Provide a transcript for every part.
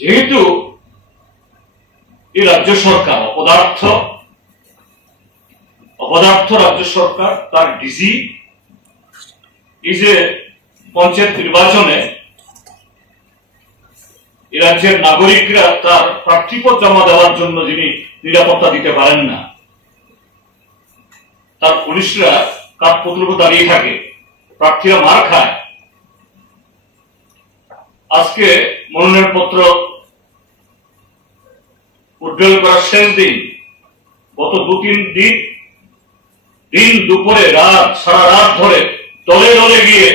যেহেতু এই রাজ্য সরকার অপদার্থ রাজ্য সরকার, তার ডিসি এই যে পঞ্চায়েত নির্বাচনে এই রাজ্যের নাগরিকরা তার প্রার্থীপদ জমা দেওয়ার জন্য যিনি নিরাপত্তা দিতে পারেন না, তার পুলিশরা কাঠপুতলির দাঁড়িয়ে থাকে, প্রার্থীরা মার খায়। আজকে মনোনয়ন পত্র উজ্জ্বল করার শেষ দিন, গত 2-3 দিন দুপুরে সারা রাত ধরে দলে দলে গিয়ে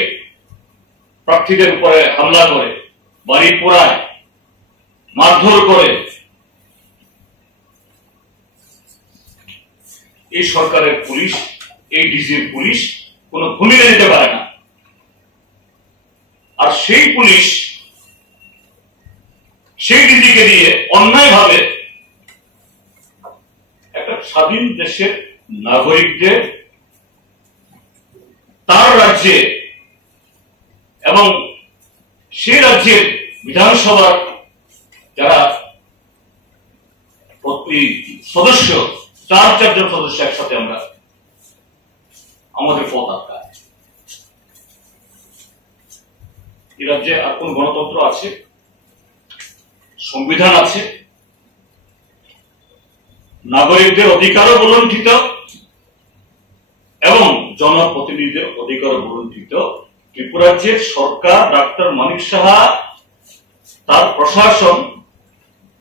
প্রার্থীদের উপরে হামলা করে, বাড়ি পোড়ায়, মারধর করে। এই সরকারের পুলিশ, এই ডিজির পুলিশ কোন ভূমিকা নিতে পারে না। আর সেই পুলিশ সেই ডিজিকে দিয়ে অন্যায়ভাবে একটা স্বাধীন দেশের নাগরিকদের তার রাজ্যে এবং সেই রাজ্যের বিধানসভার যারা সদস্য, 4 জন সদস্য একসাথে আমরা আমাদের পথ আটকায়। এই রাজ্যে আর কোন গণতন্ত্র আছে? সংবিধান আছে, নাগরিকদের অধিকারও বলণ্ঠিত এবং জনপ্রতিনিধিদের অধিকারও বলণ্ঠিত। ত্রিপুরা রাজ্যের সরকার, ডাক্তার মানিক সাহা, তার প্রশাসন,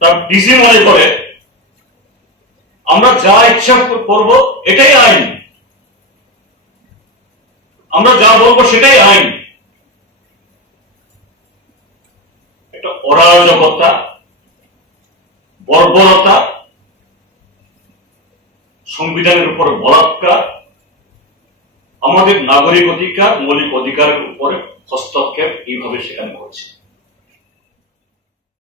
তার ডিসি মনে করে আমরা যা ইচ্ছা করব এটাই আইন, আমরা যা বলবো সেটাই আইন। একটা অরাজকতা, বর্বরতা, সংবিধানের উপর বলাৎকার, আমাদের নাগরিক অধিকার, মৌলিক অধিকারের উপরে হস্তক্ষেপ এইভাবে সেখানে করছে।